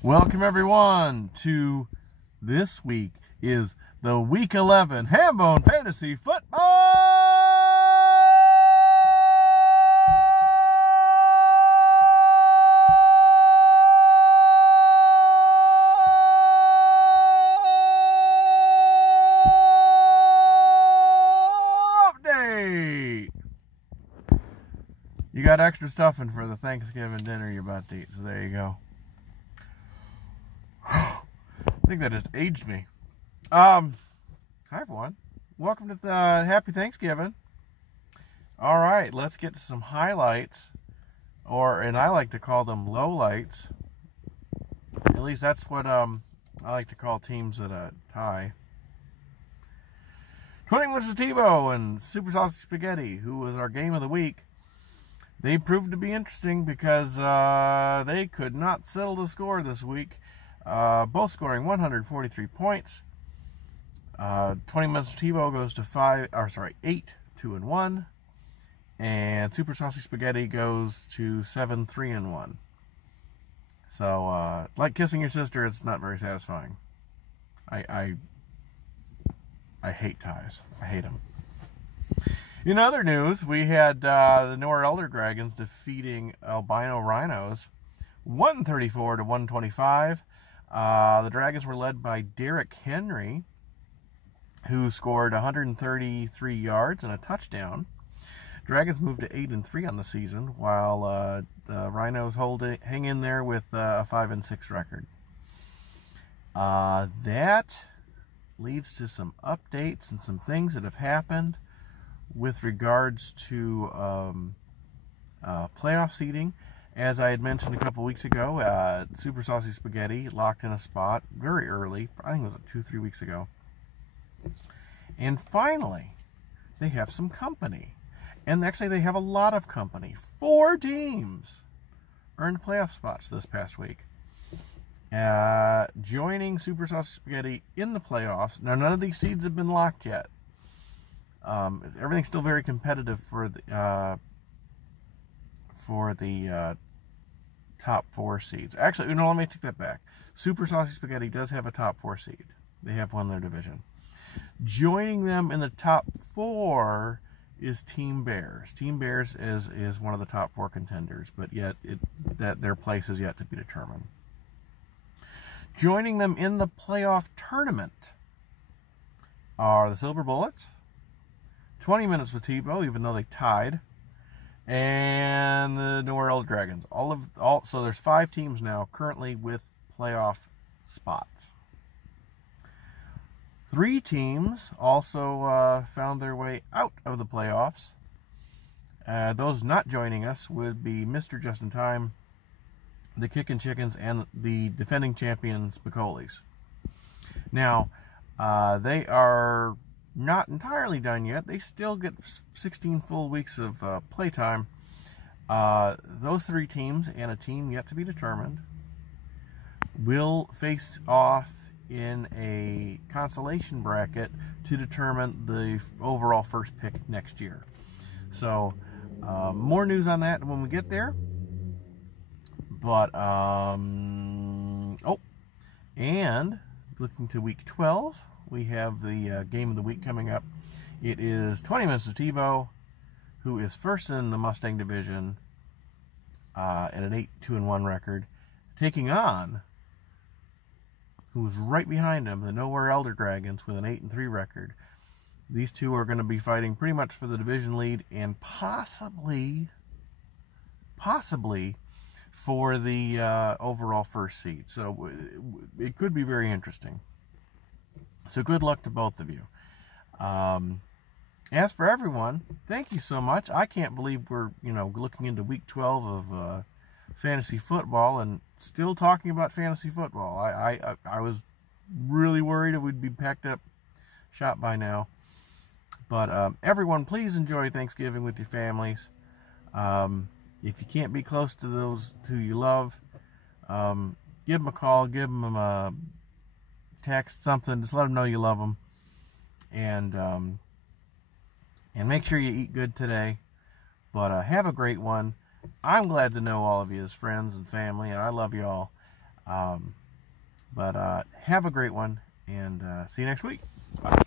Welcome everyone to this week is the Week 11 Hambone Fantasy Football Update. You got extra stuffing for the Thanksgiving dinner you're about to eat, so there you go. I think that just aged me. Hi everyone. Welcome to the Happy Thanksgiving. All right, let's get to some highlights, and I like to call them lowlights. At least that's what I like to call teams that tie. 20 minutes of Tebow and Super Saucy Spaghetti, who was our game of the week. They proved to be interesting because they could not settle the score this week. Both scoring 143 points. 20 minutes of Tebow goes to 8, 2 and 1, and Super Saucy Spaghetti goes to 7, 3 and 1. So, like kissing your sister, it's not very satisfying. I hate ties. I hate them. In other news, we had the Nora Elder Dragons defeating Albino Rhinos 134 to 125. The Dragons were led by Derrick Henry, who scored 133 yards and a touchdown. Dragons moved to 8-3 on the season, while the Rhinos hang in there with a 5-6 record. That leads to some updates and some things that have happened with regards to playoff seeding. As I had mentioned a couple weeks ago, Super Saucy Spaghetti locked in a spot very early. I think it was 2-3 weeks ago. And finally, they have some company. And actually, they have a lot of company. 4 teams earned playoff spots this past week. Joining Super Saucy Spaghetti in the playoffs. Now, none of these seeds have been locked yet. Everything's still very competitive for the top 4 seeds. Actually, let me take that back. Super Saucy Spaghetti does have a top 4 seed. They have won their division. Joining them in the top 4 is Team Bears. Team Bears is one of the top 4 contenders, but yet their place is yet to be determined. Joining them in the playoff tournament are the Silver Bullets, 20 minutes with Tebow, even though they tied, and the Nora Elder Dragons. So there's 5 teams now currently with playoff spots. 3 teams also found their way out of the playoffs. Those not joining us would be Mr. Just in Time, the Kickin' Chickens, and the defending champions, Bacoli's. Now, they are not entirely done yet. They still get 16 full weeks of playtime. Those 3 teams and a team yet to be determined will face off in a consolation bracket to determine the overall first pick next year. So, more news on that when we get there. But, and looking to week 12, we have the game of the week coming up. It is 20 minutes of Tebow, who is first in the Mustang division at an 8-2-1 record, taking on, who's right behind him, the Nowhere Elder Dragons with an 8-3 record. These two are going to be fighting pretty much for the division lead and possibly for the overall first seed. So it could be very interesting. So good luck to both of you. As for everyone, thank you so much. I can't believe we're looking into week 12 of fantasy football and still talking about fantasy football. I was really worried it would be packed up shop by now. But everyone, please enjoy Thanksgiving with your families. If you can't be close to those who you love, give them a call, give them a text, something. Just let them know you love them. And make sure you eat good today. But have a great one. I'm glad to know all of you as friends and family, and I love you all. But have a great one, and see you next week. Bye.